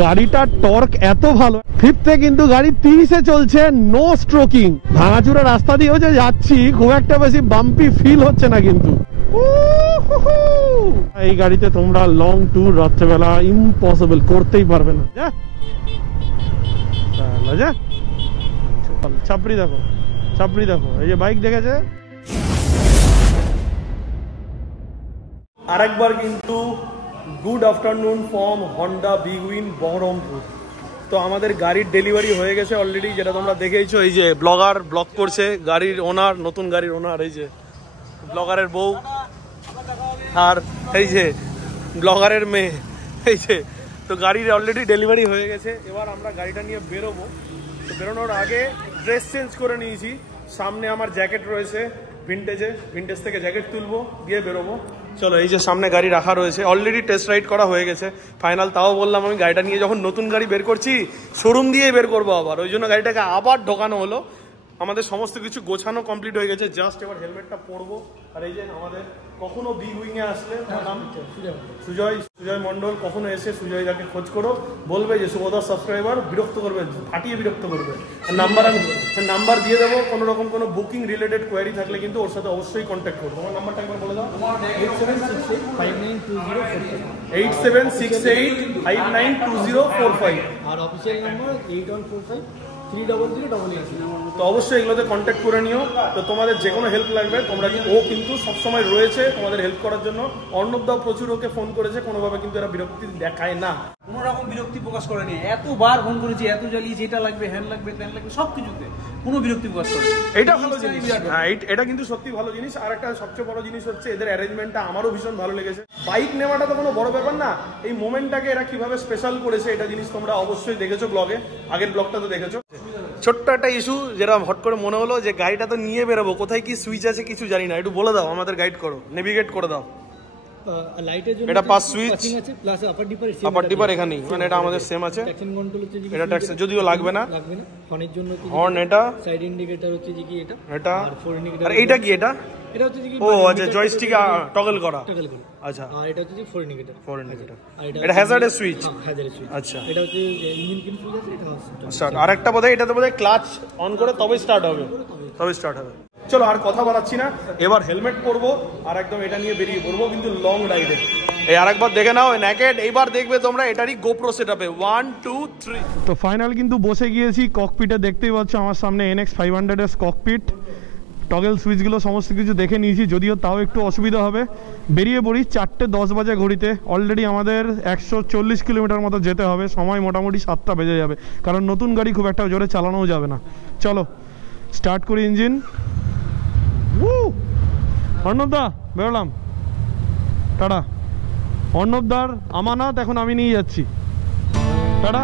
গাড়িটার টর্ক এত ভালো, ফিফথে কিন্তু গাড়ি 30-এ চলছে, নো স্ট্রোকিং। ভাঙাচুরা রাস্তা দিয়েও যে যাচ্ছি খুব একটা বেশি বাম্পি ফিল হচ্ছে না কিন্তু। এই গাড়িতে তোমরা লং ট্যুর রাত্রেবেলা ইম্পসিবল করতেই পারবে না। যা ছাপড়ি দেখো, ছাপড়ি দেখো, এই যে বাইক দেখেছে। আরেকবার কিন্তু good afternoon from Honda big win Baharampur. তো আমাদের গাড়ির ডেলিভারি হয়ে গেছে অলরেডি, যেটা তোমরা দেখেইছো। এই যে ব্লগার ব্লগ করছে, গাড়ির ওনার, নতুন গাড়ির ওনার, এই যে ব্লগারের বউ আর এই যে ব্লগারের মেয়ে, এই যে। তো গাড়ির অলরেডি ডেলিভারি হয়ে গেছে। এবার আমরা গাড়িটা নিয়ে বেরোবো। তো বেরোনোর আগে ড্রেস চেঞ্জ করে নিয়েছি। সামনে আমার জ্যাকেট রয়েছে ভিনটেজে, ভিনটেজ থেকে জ্যাকেট তুলবো, দিয়ে বেরোবো। চলো, এই যে সামনে গাড়ি রাখা রয়েছে, অলরেডি টেস্ট রাইড করা হয়ে গেছে ফাইনাল। তাও বললাম আমি গাড়িটা নিয়ে যখন নতুন গাড়ি বের করছি শোরুম দিয়ে বের করবো আবার, ওই জন্য গাড়িটাকে আবার ঢোকানো হলো। আমাদের সমস্ত কিছু গোছানো কমপ্লিট হয়ে গেছে, জাস্ট এবার হেলমেটটা পরবো। আর এই যে আমাদের কখনো বিগ উইংয়ে আসলে নাম সুজয় মন্ডল, কখনো এসে সুজয় দাকে খোঁজ করো, বলবে যে শুভদার সাবস্ক্রাইবার, বিরক্ত করবে, ফাটিয়ে বিরক্ত করবে। নাম্বার আমি নাম্বার দিয়ে দেবো, কোনো রকম কোনো বুকিং রিলেটেড কোয়ারি থাকলে কিন্তু ওর সাথে অবশ্যই কন্ট্যাক্ট করবো। তোমার নাম্বারটা একবার বলে দাও। 8768592045 আর অফিসিয়াল নাম্বার 81453008। তো অবশ্যই এগুলোতে কন্ট্যাক্ট করে নিও। তো তোমাদের যে কোনো হেল্প লাগবে তোমরা, ও কিন্তু সবসময় রয়েছে তোমাদের হেল্প করার জন্য। অর্ণবদাও প্রচুর ওকে ফোন করেছে, কোনোভাবে কিন্তু এরা বিরক্তি দেখায় না, কোনো রকম বিরক্তি প্রকাশ করেনি। এতবার ফোন করেছি, এত জ্বালিয়েছি, এটা লাগবে, হ্যান লাগবে, ত্যান লাগবে, সবকিছুতে কোনো বিরক্তি প্রকাশ করেনি। এটা ভালো জিনিস, হ্যাঁ এটা কিন্তু সত্যি ভালো জিনিস। আর একটা সবচেয়ে বড় জিনিস হচ্ছে এদের অ্যারেঞ্জমেন্টটা আমারও ভীষণ ভালো লেগেছে। বাইক নেওয়াটা তো কোনো বড় ব্যাপার না, এই মোমেন্টটাকে এরা কিভাবে স্পেশাল করেছে এটা জিনিস তোমরা অবশ্যই দেখেছো ব্লগে, আগের ব্লগটা তো দেখেছো। ছোট্ট একটা ইস্যু, যেটা হট করে মনে হলো যে গাড়িটা তো নিয়ে বেরোবো, কোথায় কি সুইচ আছে কিছু জানি না, একটু বলে দাও, আমাদের গাইড করো, নেভিগেট করে দাও। লাইটের জন্য এটা পাস সুইচ আছে, প্লাস আপার ডিপার এখানেই, মানে এটা আমাদের সেম আছে। ট্র্যাকশন কন্ট্রোল হচ্ছে এটা ট্যাক্স যদিও লাগবে না, হর্নের জন্য হর্ন, এটা সাইড ইন্ডিকেটর হচ্ছে কি এটা, আর ফোর ইন্ডিকেটর। আর এইটা কি? এটা হচ্ছে কি, ও আচ্ছা, জয়স্টিক টগল করা, আচ্ছা। আর এটা হচ্ছে ফোর ইন্ডিকেটর, এটা হ্যাজার্ডের সুইচ, হ্যাজার্ডের সুইচ, আচ্ছা। এটা হচ্ছে ইঞ্জিন কিন সুইচ আছে, এটা স্টার্ট। আরেকটা বোধহয় এটাতে বোধহয় ক্লাচ অন করে তবে স্টার্ট হবে, চলো আর কথা বাড়াচ্ছি না, এবার হেলমেট পরবো আর একদম এটা নিয়ে বেরিয়ে পড়বো কিন্তু লং রাইডে। এই আরেকবার দেখে নাও নেকেড, এইবার দেখবে তোমরা এটারই গোপ্রো সেটআপে 1 2 3। তো ফাইনাল কিন্তু বসে গিয়েছি ককপিটে, দেখতেই পাচ্ছ আমার সামনে NX 500 এর ককপিট। টগল সুইচগুলো সমস্ত কিছু দেখে নিয়েছি, যদিও তাও একটু অসুবিধা হবে। বেরিয়ে পড়ি 4:10 বাজে ঘড়িতে। অলরেডি আমাদের 140 কিলোমিটার মতো যেতে হবে, সময় মোটামুটি 7টা বেজে যাবে, কারণ নতুন গাড়ি খুব একটা জোরে চালানোও যাবে না। চলো স্টার্ট করি ইঞ্জিন। অর্ণবদা বেরোলাম, টাটা। অর্ণবদার আমানত এখন আমি নিয়ে যাচ্ছি, টাটা,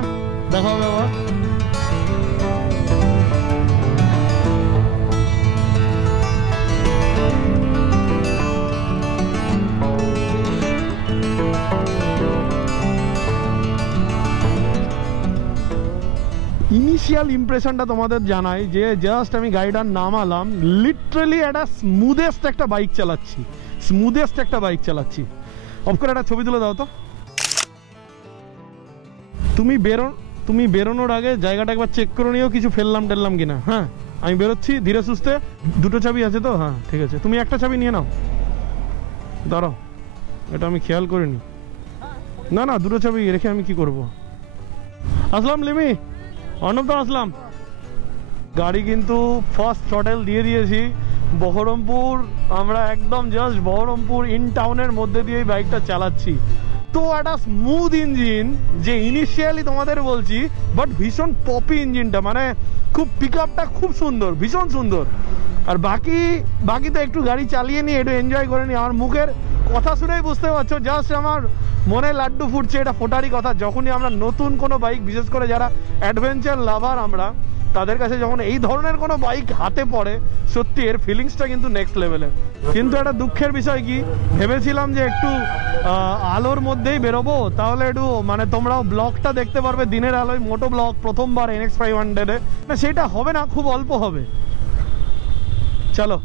দেখা হবে আবার। ইনিশিয়াল ইমপ্রেশনটা তোমাদের জানাই যে জাস্ট আমি গাড়িটার নামালাম, লিটারালি একটা স্মুথেস্ট একটা বাইক চালাচ্ছি। অফ করে একটা ছবি তুলে দাও তো। তুমি বেরোনোর আগে জায়গাটা একবার চেক করে নিও, কিছু ফেললাম কিনা। হ্যাঁ আমি বেরোচ্ছি ধীরে সুস্থে। দুটো চাবি আছে তো? হ্যাঁ ঠিক আছে, তুমি একটা চাবি নিয়ে নাও, দাঁড়াও, এটা আমি খেয়াল করিনি। না দুটো চাবি রেখে আমি কি করব। আসলাম লিমি, অর্ণবদা আসলাম। গাড়ি কিন্তু ফার্স্ট থ্রটেল দিয়ে দিয়েছি। বহরমপুর, আমরা একদম জাস্ট বহরমপুর ইন টাউনের মধ্যে দিয়েই বাইকটা চালাচ্ছি। তো একটা স্মুথ ইঞ্জিন, যে ইনিশিয়ালি তোমাদের বলছি, বাট ভীষণ পপি ইঞ্জিনটা, মানে খুব পিক আপটা খুব সুন্দর, ভীষণ সুন্দর। আর বাকি তো একটু গাড়ি চালিয়ে নিই, একটু এনজয় করে নিই। আমার মুখের কথা শুনেই বুঝতে পারছো জাস্ট আমার মনে লাড্ডু ফুটছে, এটা ফোটারই কথা। যখনই আমরা নতুন কোনো বাইক, বিশেষ করে যারা অ্যাডভেঞ্চার লাভার আমরা, তাদের কাছে যখন এই ধরনের কোনো বাইক হাতে পড়ে, সত্যি এর ফিলিংসটা কিন্তু নেক্সট লেভেলের। কিন্তু একটা দুঃখের বিষয় কি, ভেবেছিলাম যে একটু আলোর মধ্যেই বেরোবো, তাহলে একটু মানে তোমরাও ব্লগটা দেখতে পারবে দিনের আলোয়, মোটো ব্লগ প্রথমবার NX 500-এ। সেটা হবে না, খুব অল্প হবে। চলো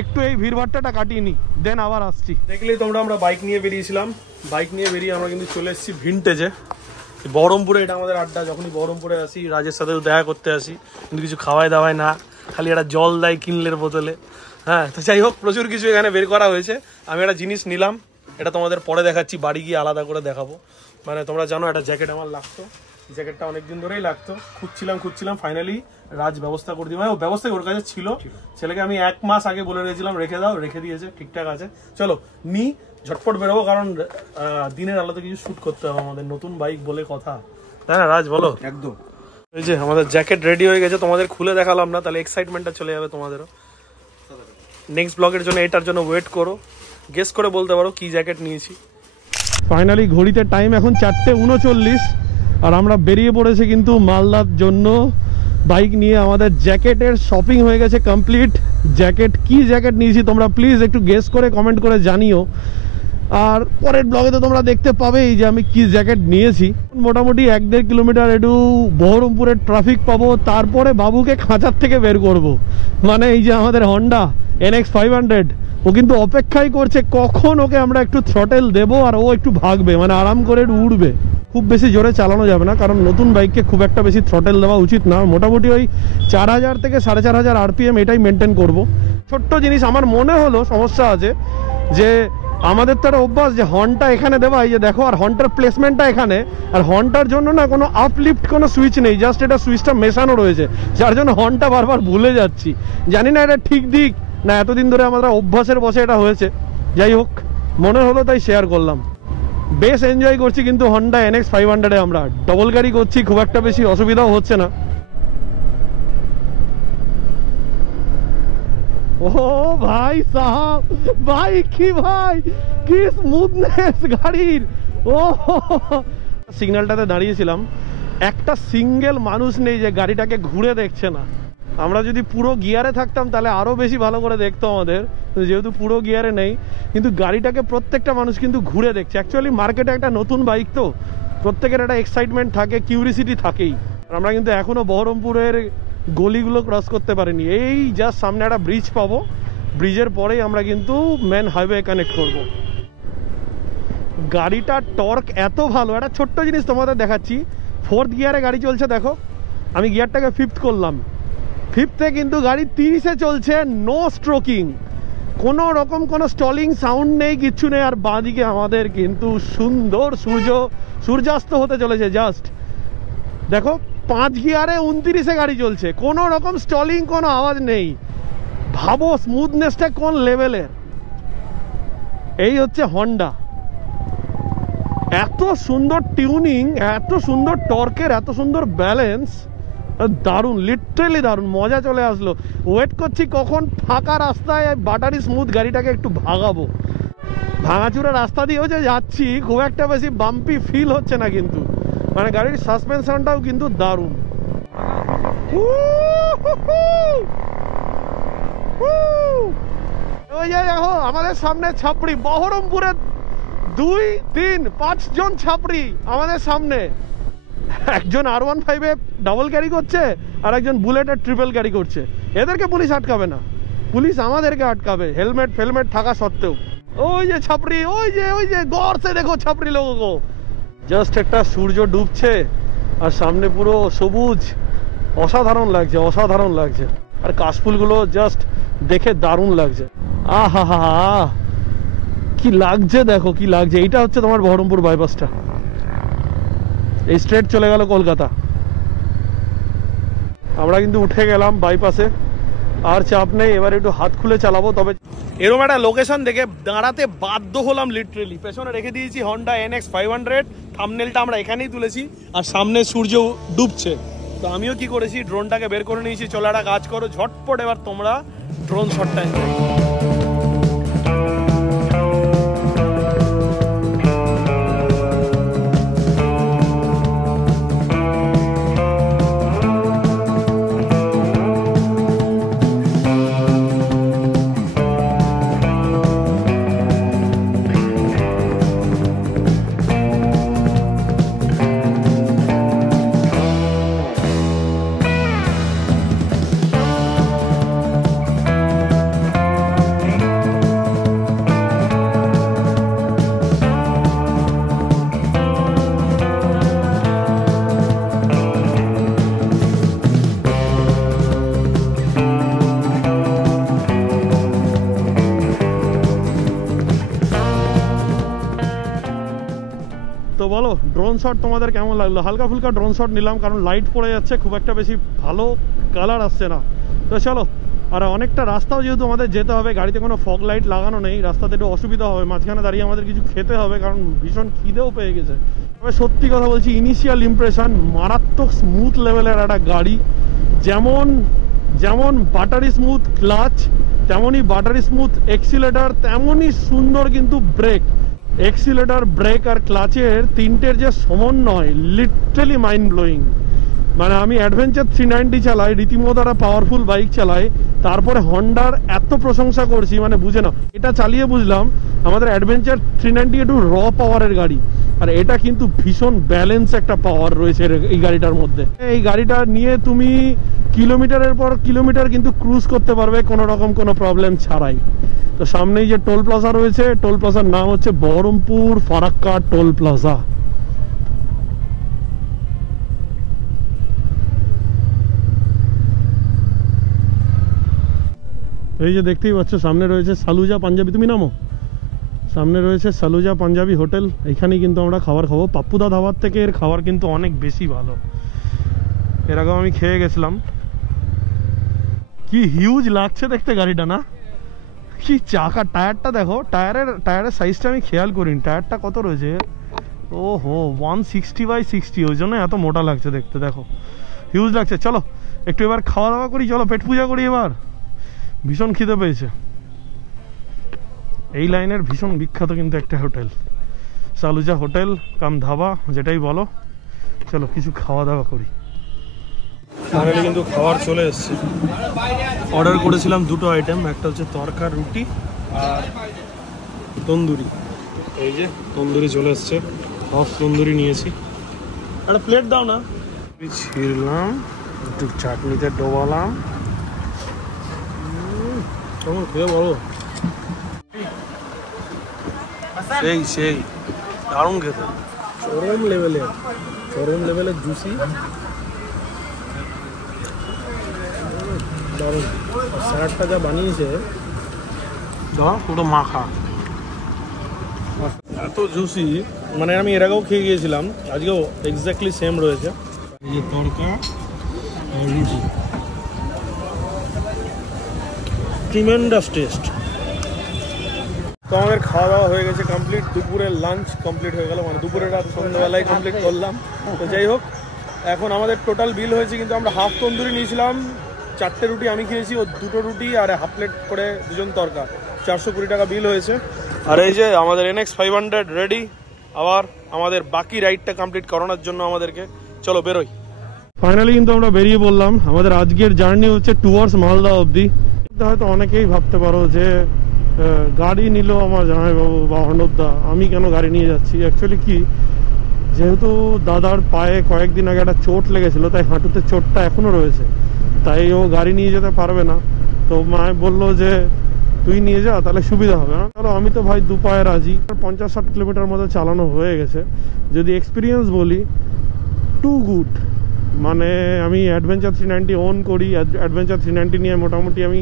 একটু এই ভিড়ভাট্টাটা কাটিয়ে নি, দেন আবার আসছি। দেখলেই তোমরা আমরা বাইক নিয়ে বেরিয়েছিলাম, বাইক নিয়ে বেরিয়ে আমরা কিন্তু চলে এসেছি ভিনটেজে। বহরমপুরে এটা আমাদের আড্ডা, যখনই বহরমপুরে আসি রাজের সাথে দেখা করতে আসি, কিন্তু কিছু খাওয়াই দাওয়াই না, খালি একটা জল দেয় কিনলের বোতলে। হ্যাঁ, তো যাই হোক, প্রচুর কিছু এখানে বের করা হয়েছে। আমি একটা জিনিস নিলাম, এটা তোমাদের পরে দেখাচ্ছি, বাড়ি গিয়ে আলাদা করে দেখাবো। মানে তোমরা জানো একটা জ্যাকেট আমার লাগতো, জ্যাকেটটা অনেকদিন ধরেই লাগতো, খুঁজছিলাম, ফাইনালি রাজ ব্যবস্থা করে দিই। মানে ও ব্যবস্থা ওর কাছে ছিল, ছেলেকে আমি 1 মাস আগে বলে রেখেছিলাম রেখে দাও, রেখে দিয়েছে, ঠিকঠাক আছে। চলো নি ঝটপট বেরোবো, কারণ দিনের আলোতে কিছু শ্যুট করতে হবে আমাদের, নতুন বাইক বলে কথা, তাই না রাজ বলো? একদম। এই যে আমাদের জ্যাকেট রেডি হয়ে গেছে, তোমাদের খুলে দেখালাম না, তাহলে এক্সাইটমেন্টটা চলে যাবে তোমাদেরও। নেক্সট ব্লগের জন্য এটার জন্য ওয়েট করো, গেস করে বলতে পারো কি জ্যাকেট নিয়েছি। ফাইনালি ঘড়িতে টাইম এখন 4:39, আর আমরা বেরিয়ে পড়েছি কিন্তু মালদার জন্য বাইক নিয়ে। আমাদের জ্যাকেটের শপিং হয়ে গেছে কমপ্লিট। জ্যাকেট কি জ্যাকেট নিয়েছি তোমরা প্লিজ একটু গেস করে কমেন্ট করে জানিও, আর পরের ব্লগে তো তোমরা দেখতে পাবেই যে আমি কি জ্যাকেট নিয়েছি। মোটামুটি 1-1.5 কিলোমিটার একটু বহরমপুরের ট্রাফিক পাবো, তারপরে বাবুকে খাঁচার থেকে বের করব। মানে এই যে আমাদের হন্ডা NX 500, ও কিন্তু অপেক্ষাই করছে কখন ওকে আমরা একটু থ্রটেল দেবো আর ও একটু ভাগবে, মানে আরাম করে উঠবে। খুব বেশি জোরে চালানো যাবে না, কারণ নতুন বাইককে খুব একটা বেশি থ্রটেল দেওয়া উচিত না। মোটামুটি ওই 4000 থেকে 4500 RPM এটাই মেনটেন করব। ছোট্ট জিনিস আমার মনে হলো সমস্যা আছে যে আমাদের তো একটা অভ্যাস যে হর্নটা এখানে দেওয়া, এই যে দেখো, আর হর্নটার প্লেসমেন্টটা এখানে, আর হর্নটার জন্য না কোনো আপলিফট কোনো সুইচ নেই, জাস্ট এটা সুইচটা মেশানো রয়েছে, যার জন্য হর্নটা বারবার ভুলে যাচ্ছি। জানি না এটা ঠিক দিক না, এতদিন ধরে আমরা অভ্যাসের বসে এটা হয়েছে। যাই হোক, মনে হলো তাই শেয়ার করলাম। বেশ এনজয় করছি কিন্তু হন্ডা NX 500-এ আমরা ডবল গাড়ি করছি, খুব একটা বেশি অসুবিধাও হচ্ছে না। ও ভাই সাহাব, ভাই কি স্মুথনেস গাড়ির। ও সিগন্যালটাতে দাঁড়িয়েছিলাম, একটা সিঙ্গেল মানুষ নেই যে গাড়িটাকে ঘুরে দেখছে না। আমরা যদি পুরো গিয়ারে থাকতাম তাহলে আরো বেশি ভালো করে দেখতো আমাদের, যেহেতু পুরো গিয়ারে নেই। কিন্তু গাড়িটাকে প্রত্যেকটা মানুষ কিন্তু ঘুরে দেখছে। অ্যাকচুয়ালি মার্কেটে একটা নতুন বাইক তো প্রত্যেকের একটা এক্সাইটমেন্ট থাকে, কিউরিসিটি থাকেই। আর আমরা কিন্তু এখনো বহরমপুরের গলিগুলো ক্রস করতে পারিনি। এই জাস্ট সামনে একটা ব্রিজ পাবো, ব্রিজের পরেই আমরা কিন্তু মেন হাইওয়ে কানেক্ট করব। গাড়িটার টর্ক এত ভালো, একটা ছোট্ট জিনিস তোমাদের দেখাচ্ছি। 4th গিয়ারে গাড়ি চলছে, দেখো আমি গিয়ারটাকে 5th করলাম, 5th-এ কিন্তু গাড়ি 30-এ চলছে, নো স্ট্রোকিং, কোনো রকম কোনো স্টলিং সাউন্ড নেই, কিচ্ছু নেই। আর বাঁদিকে আমাদের কিন্তু সুন্দর সূর্যাস্ত হতে চলেছে। জাস্ট দেখো 5 গিয়ারে 29-এ গাড়ি চলছে, কোনো রকম স্টলিং, কোনো আওয়াজ নেই। ভাবো স্মুথনেসটা কোন লেভেলের। এই হচ্ছে হন্ডা, এত সুন্দর টিউনিং, এত সুন্দর টর্কের, এত সুন্দর ব্যালেন্স, দারুণ, লিটারেলি দারুণ, মজা চলে আসলো। ওয়েট করছি কখন ফাঁকা রাস্তায় বাটারি স্মুথ গাড়িটাকে একটু ভাগাবো। ভাঙাচুরা রাস্তা দিয়েও যে যাচ্ছি, খুব একটা বেশি বাম্পি ফিল হচ্ছে না, কিন্তু মানে গাড়ির সাসপেনশনটাও কিন্তু দারুণ। ওই যে দেখো আমাদের সামনে ছাপড়ি, বহরমপুরের 2, 3, 5 জন ছাপড়ি আমাদের সামনে। একজন R15-এ ডাবল ক্যারি করছে, আর একজন বুলেটের ট্রিপল ক্যারি করছে। এদেরকে পুলিশ আটকাবে না, পুলিশ আমাদেরকে আটকাবে, হেলমেট থাকা সত্ত্বেও। ওই যে ছাপড়ি, ওই যে গড়ছে, দেখো ছাপড়ি লোগো। জাস্ট একটা সূর্য ডুবছে আর সামনে পুরো সবুজ, অসাধারণ লাগছে। আর কাশফুলগুলো জাস্ট দেখে দারুণ লাগছে। আহা হা হা, কি লাগছে দেখো, কি লাগছে। এইটা হচ্ছে তোমার বহরমপুর বাইপাসটা, এই স্ট্রেট চলে গেল কলকাতা। আমরা কিন্তু উঠে গেলাম বাইপাসে, আর চাপ নেই, এবার একটু হাত খুলে চালাবো। তবে এরকম একটা লোকেশন দেখে দাঁড়াতে বাধ্য হলাম লিটারেলি। পেছনে রেখে দিয়েছি হন্ডা NX 500, থাম্বনেলটা আমরা এখানেই তুলেছি, আর সামনে সূর্য ডুবছে। তো আমিও কি করেছি, ড্রোনটাকে বের করে নিয়েছি। চলো একটা কাজ করো, ঝটপট এবার তোমরা ড্রোন শটটা এনজয় করো। বলো ড্রোন শট তোমাদের কেমন লাগলো? হালকা ফুলকা ড্রোন শট নিলাম, কারণ লাইট পড়ে যাচ্ছে, খুব একটা বেশি ভালো কালার আসছে না। তো চলো, আর অনেকটা রাস্তাও যেহেতু আমাদের যেতে হবে, গাড়িতে কোনো ফগ লাইট লাগানো নেই, রাস্তাতে একটু অসুবিধা হবে, মাঝখানে দাঁড়িয়ে আমাদের কিছু খেতে হবে, কারণ ভীষণ খিদেও পেয়ে গেছে। তবে সত্যি কথা বলছি, ইনিশিয়াল ইমপ্রেশন মারাত্মক স্মুথ লেভেলের একটা গাড়ি। যেমন যেমন বাটারি স্মুথ ক্লাচ, তেমনই বাটারি স্মুথ এক্সিলেটার, তেমনই সুন্দর কিন্তু ব্রেক। এক্সিলেটার, ব্রেক আর ক্লাচের তিনটের যে সমন্বয় লিটারালি মাইন্ড ব্লোয়িং। মানে আমি অ্যাডভেঞ্চার 390 চালাই, রীতিমতো একটা পাওয়ারফুল বাইক চালাই, তারপরে হন্ডার এত প্রশংসা করছি, মানে বুঝে নাও। এটা চালিয়ে বুঝলাম আমাদের অ্যাডভেঞ্চার 390 একটু র পাওয়ারের গাড়ি, আর এটা কিন্তু ভীষণ ব্যালেন্স একটা পাওয়ার রয়েছে এই গাড়িটার মধ্যে। এই গাড়িটা নিয়ে তুমি কিলোমিটারের পর কিলোমিটার কিন্তু ক্রুজ করতে পারবে কোনো রকম কোনো প্রবলেম ছাড়াই। তো সামনেই যে টোল প্লাজা রয়েছে, টোল প্লাজার নাম হচ্ছে বহরমপুর ফারাক্কা টোল প্লাজা। এই যে দেখতেই পাচ্ছ সামনে রয়েছে সালুজা পাঞ্জাবি, তুমি নামো। সামনে রয়েছে সালুজা পাঞ্জাবি হোটেল, এখানেই কিন্তু আমরা খাবার খাবো। পাপ্পুদা ধাবার থেকে এর খাবার কিন্তু অনেক বেশি ভালো, এর আগেও আমি খেয়ে গেছিলাম। কি হিউজ লাগছে দেখতে গাড়িটা, না? কি চাকা, টায়ারটা দেখো, টায়ারের সাইজটা আমি খেয়াল করিনি, টায়ারটা কত রয়েছে? ওহো 160/60, ওই জন্য এত মোটা লাগছে দেখতে, দেখো হিউজ লাগছে। চলো একটু এবার খাওয়া দাওয়া করি, চলো পেট পূজা করি এবার, ভীষণ খিদে পেয়েছে। এই লাইনের ভীষণ বিখ্যাত কিন্তু একটা হোটেল, সালুজা হোটেল কাম ধাবা, যেটাই বলো। চলো কিছু খাওয়া দাওয়া করি। ফাইনালি কিন্তু খাবার চলে এসছে। অর্ডার করেছিলাম দুটো আইটেম, একটা হচ্ছে তরকা রুটি আর তন্দুরি। এই যে তন্দুরি চলে এসছে, হাফ তন্দুরি নিয়েছি। একটা প্লেট দাও না। ছিললাম, একটু চাটনিতে ডোবালাম, কেমন খেয়ে বলো, সেই সেই দারুণ খেতে, চরম লেভেলের জুসি, দারুণ। স্যালাডটা যা বানিয়েছে পুরো মাখা, এত জুসি, মানে আমি এর আগেও খেয়ে গিয়েছিলাম, আজকেও এক্স্যাক্টলি সেম রয়েছে। এই যে তড়কা আর রুটি, ট্রিমেন্ডাস টেস্ট। তো আমাদের খাওয়া দাওয়া হয়ে গেছে কমপ্লিট, দুপুরের লাঞ্চ কমপ্লিট হয়ে গেল, মানে দুপুরের রাত সন্ধ্যাবেলায় কমপ্লিট করলাম। তো যাই হোক, এখন আমাদের টোটাল বিল হয়েছে, কিন্তু আমরা হাফ তন্দুরি নিয়েছিলাম, 4টে রুটি আমি খেয়েছি, ও 2টো রুটি আর হাফ প্লেট করে 2জন তরকা, 420 টাকা বিল হয়েছে। আর এই যে আমাদের NX 500 রেডি, আবার আমাদের বাকি রাইডটা কমপ্লিট করানোর জন্য আমাদেরকে। চলো বেরোই। ফাইনালি কিন্তু আমরা বেরিয়ে পড়লাম। আমাদের আজকের জার্নি হচ্ছে টুয়ার্ডস মালদা অবধি। হয়তো অনেকেই ভাবতে পারো যে গাড়ি নিল আমার জামাইবাবু বা অর্ণবদা, আমি কেন গাড়ি নিয়ে যাচ্ছি। অ্যাকচুয়ালি কি, যেহেতু দাদার পায়ে কয়েকদিন আগে একটা চোট লেগেছিল, তাই হাঁটুতে চোটটা এখনও রয়েছে, তাই ও গাড়ি নিয়ে যেতে পারবে না। তো মা বললো যে তুই নিয়ে যা, তাহলে সুবিধা হবে না। চলো, আমি তো ভাই দুপায়ে রাজি। 50-60 কিলোমিটার মতো চালানো হয়ে গেছে। যদি এক্সপিরিয়েন্স বলি, টু গুড। মানে আমি অ্যাডভেঞ্চার 390 ওন করি, অ্যাডভেঞ্চার 390 নিয়ে মোটামুটি আমি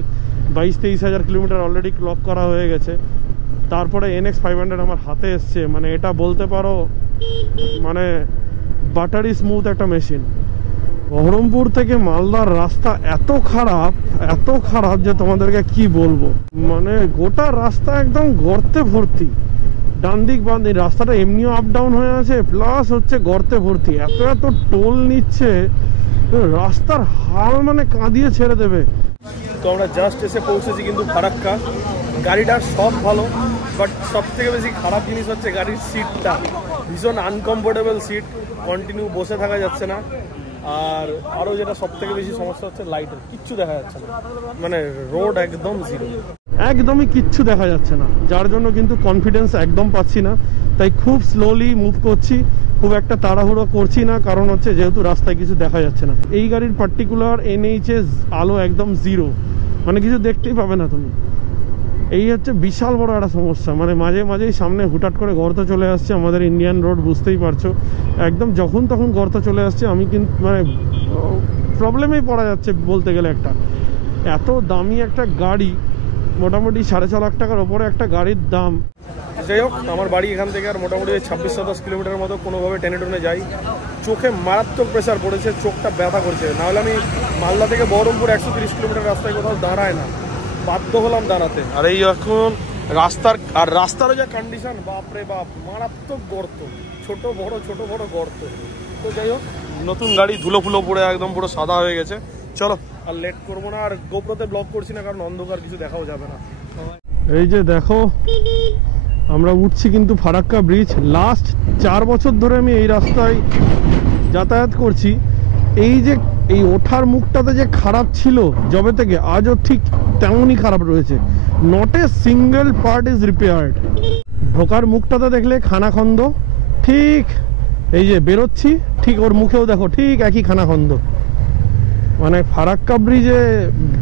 22-23 হাজার কিলোমিটার অলরেডি ক্লক করা হয়ে গেছে। তারপরে NX 500 আমার হাতে এসছে, মানে এটা বলতে পারো মানে বাটারি স্মুথ একটা মেশিন। বহরমপুর থেকে মালদার রাস্তা এত খারাপ যে তোমাদেরকে কি বলবো, মানে গোটা রাস্তা একদম গর্তে ভর্তি, ডান দিক বাম দিক, রাস্তাটা এমনিও আপ ডাউন হয়ে আছে, প্লাস হচ্ছে গর্তে ভর্তি, এত টোল নিচ্ছে, রাস্তার হাল মানে কাঁদিয়ে ছেড়ে দেবে। তো আমরা জাস্ট এসে পৌঁছেছি কিন্তু ফারাক্কা। গাড়িটার সব ভালো, বাট সব থেকে বেশি খারাপ জিনিস হচ্ছে গাড়ির সিটটা, ভীষণ আনকমফোর্টেবল সিট, কন্টিনিউ বসে থাকা যাচ্ছে না। আর আরও যেটা সব থেকে বেশি সমস্যা হচ্ছে লাইটের, কিচ্ছু দেখা যাচ্ছে না, মানে রোড একদম জিরো, একদমই কিচ্ছু দেখা যাচ্ছে না, যার জন্য কিন্তু কনফিডেন্স একদম পাচ্ছি না। তাই খুব স্লোলি মুভ করছি, খুব একটা তাড়াহুড়ো করছি না, কারণ হচ্ছে যেহেতু রাস্তায় কিছু দেখা যাচ্ছে না। এই গাড়ির পার্টিকুলার NH এ আলো একদম জিরো, মানে কিছু দেখতেই পাবে না তুমি। এই হচ্ছে বিশাল বড় একটা সমস্যা, মানে মাঝেই সামনে হুটহাট করে গর্ত চলে আসছে। আমাদের ইন্ডিয়ান রোড বুঝতেই পারছো, একদম যখন তখন গর্ত চলে আসছে। আমি কিন্তু মানে প্রবলেমেই পড়া যাচ্ছে বলতে গেলে। একটা এত দামি একটা গাড়ি, মোটামুটি 6.5 লাখ টাকার ওপরে একটা গাড়ির দাম। যাই হোক, আমার বাড়ি এখান থেকে আর মোটামুটি 26-27 কিলোমিটার মতো কোনোভাবে টেনে টেনে যাই। চোখে মারাত্মক প্রেশার পড়েছে, চোখটা ব্যথা করছে। নাহলে আমি মালদা থেকে বহরমপুর 130 কিলোমিটার রাস্তায় কোথাও দাঁড়ায় না, বাধ্য হলাম দাঁড়াতে। আর এই এখন রাস্তারও যে কন্ডিশন, বাপরে বাপ, মারাত্মক গর্ত, ছোট বড় গর্ত। তো যাই হোক, নতুন গাড়ি, ধুলো ফুলো পড়ে একদম পুরো সাদা হয়ে গেছে। চলো আর লেট করবো না, আর গোপ্রোতে ব্লগ করছি না কারণ অন্ধকার, কিছু দেখাও যাবে না। এই যে দেখো, আমরা উঠছি কিন্তু ফারাক্কা ব্রিজ। লাস্ট 4 বছর ধরে আমি এই রাস্তায় যাতায়াত করছি। এই ওঠার মুখটাতে যে খারাপ ছিল যবে থেকে, আজও ঠিক তেমনই খারাপ রয়েছে। Not a single part is repaired. ঢোকার মুখটাতে দেখলে খানাখন্দ, ঠিক এই যে বেরোচ্ছি ঠিক ওর মুখেও দেখো ঠিক একই খানাখন্দ। মানে ফারাক্কা ব্রিজে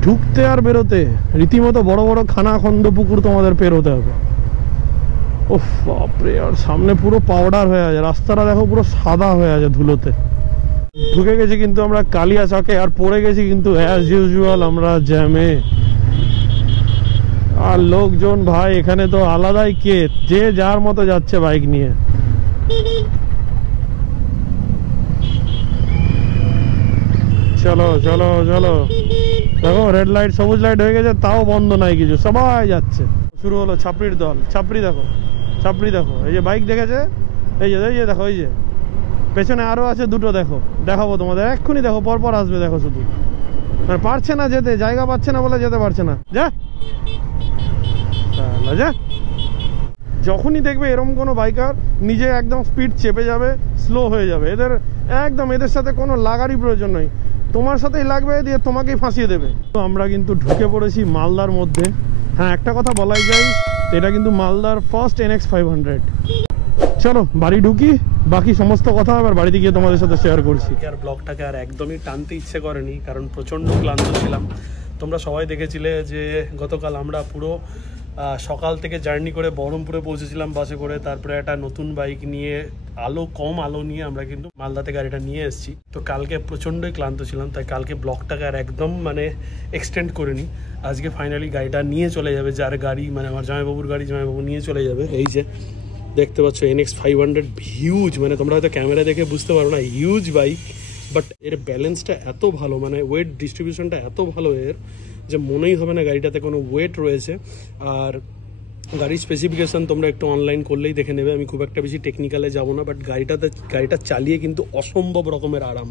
ঢুকতে আর বেরোতে রীতিমতো বড় বড় খানাখন্দ পুকুর তোমাদের পেরোতে হবে। ওফ বাপরে, আর সামনে পুরো পাউডার হয়ে আছে, রাস্তাটা দেখো পুরো সাদা হয়ে আছে ধুলোতে। ঢুকে গেছি কিন্তু আমরা কালিয়াচকে, আর পড়ে গেছি কিন্তু অ্যাজ ইউজুয়াল আমরা জ্যামে। আর লোকজন ভাই এখানে তো আলাদাই কেত, যে যার মতো যাচ্ছে বাইক নিয়ে। চলো চলো চলো, দেখো রেড লাইট সবুজ লাইট হয়ে গেছে, তাও বন্ধ নাই কিছু, সবাই যাচ্ছে। শুরু হলো ছাপড়ির দল। ছাপড়ি দেখো, ছাপড়ি দেখো, এই যে বাইক দেখেছে, এই যে দেখো, এই যে পেছনে আরো আছে দুটো, দেখো দেখাবো তোমাদের এক্ষুনি, দেখো পরপর আসবে, দেখো শুধু। আর পারছে না যেতে, জায়গা পাচ্ছে না বলে যেতে পারছে না। যা যখনই দেখবে এরকম কোনো বাইকার নিজে একদম স্পিড চেপে যাবে, স্লো হয়ে যাবে, এদের সাথে কোনো লাগারই প্রয়োজন নেই, তোমার সাথেই লাগবে, দিয়ে তোমাকেই ফাঁসিয়ে দেবে। তো আমরা কিন্তু ঢুকে পড়েছি মালদার মধ্যে। হ্যাঁ, একটা কথা বলাই যায়, এটা কিন্তু মালদার ফার্স্ট NX 500। চলো বাড়ি ঢুকি, বাকি সমস্ত কথা আবার বাড়িতে গিয়ে তোমাদের সাথে শেয়ার করছি। আর ব্লগটাকে আর একদমই টানতে ইচ্ছে করেনি, কারণ প্রচণ্ড ক্লান্ত ছিলাম। তোমরা সবাই দেখেছিলে যে গতকাল আমরা পুরো সকাল থেকে জার্নি করে বহরমপুরে পৌঁছেছিলাম বাসে করে, তারপরে একটা নতুন বাইক নিয়ে, কম আলো নিয়ে আমরা কিন্তু মালদাতে গাড়িটা নিয়ে এসেছি। তো কালকে প্রচণ্ডই ক্লান্ত ছিলাম, তাই কালকে ব্লগটাকে আর একদম এক্সটেন্ড করিনি। আজকে ফাইনালি গাড়িটা নিয়ে চলে যাবে, যার গাড়ি আমার জামাইবাবুর গাড়ি, জামাইবাবু নিয়ে চলে যাবে। এই যে দেখতে পাচ্ছ NX 500, হিউজ, তোমরা হয়তো ক্যামেরা দেখে বুঝতে পারো না, হিউজ বাইক, বাট এর ব্যালেন্সটা এত ভালো, ওয়েট ডিস্ট্রিবিউশনটা এত ভালো এর, যে মনেই হবে না গাড়িটাতে কোনো ওয়েট রয়েছে। আর গাড়ির স্পেসিফিকেশান তোমরা একটু অনলাইন করলেই দেখে নেবে, আমি খুব একটা বেশি টেকনিক্যালে যাবো না, বাট গাড়িটা চালিয়ে কিন্তু অসম্ভব রকমের আরাম।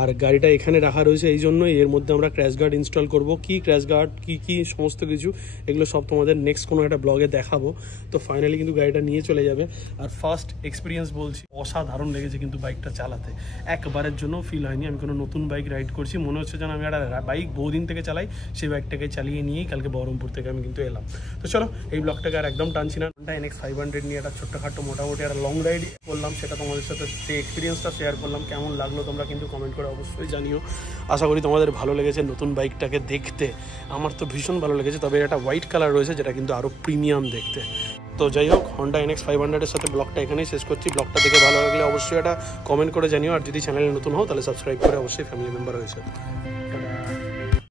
আর গাড়িটা এখানে রাখা রয়েছে এই জন্যই, এর মধ্যে আমরা ক্র্যাশ গার্ড ইনস্টল করবো। কি ক্র্যাশ গার্ড, কি সমস্ত কিছু, এগুলো সব তোমাদের নেক্সট কোনো একটা ব্লগে দেখাবো। তো ফাইনালি কিন্তু গাড়িটা নিয়ে চলে যাবে। আর ফার্স্ট এক্সপিরিয়েন্স বলছি, অসাধারণ লেগেছে কিন্তু বাইকটা চালাতে, একবারের জন্য ফিল হয়নি আমি কোনো নতুন বাইক রাইড করছি। মনে হচ্ছে যেন আমি একটা বাইক বহুদিন থেকে চালাই, সেই বাইকটাকে চালিয়ে নিয়েই কালকে বহরমপুর থেকে আমি কিন্তু এলাম। তো চলো এই ব্লগটাকে আর একদম টানছি না, NX 500 নিয়ে একটা ছোট্টখাটো মোটামুটি একটা লং রাইড করলাম, সেটা তোমাদের সাথে সেই এক্সপিরিয়েন্সটা শেয়ার করলাম। কেমন লাগলো তোমরা কিন্তু কমেন্ট করে অবশ্যই জানিও। আশা করি তোমাদের ভালো লেগেছে নতুন বাইকটাকে দেখতে, আমার তো ভীষণ ভালো লেগেছে। তবে এটা হোয়াইট কালার রয়েছে, যেটা কিন্তু আরও প্রিমিয়াম দেখতে। তো যাই হোক, হন্ডা NX 500 এর সাথে ব্লগটা এখানেই শেষ করছি। ব্লগটা দেখে ভালো লাগলে অবশ্যই একটা কমেন্ট করে জানিও, আর যদি চ্যানেলে নতুন হও তাহলে সাবস্ক্রাইব করে অবশ্যই ফ্যামিলি মেম্বার হয়েছে।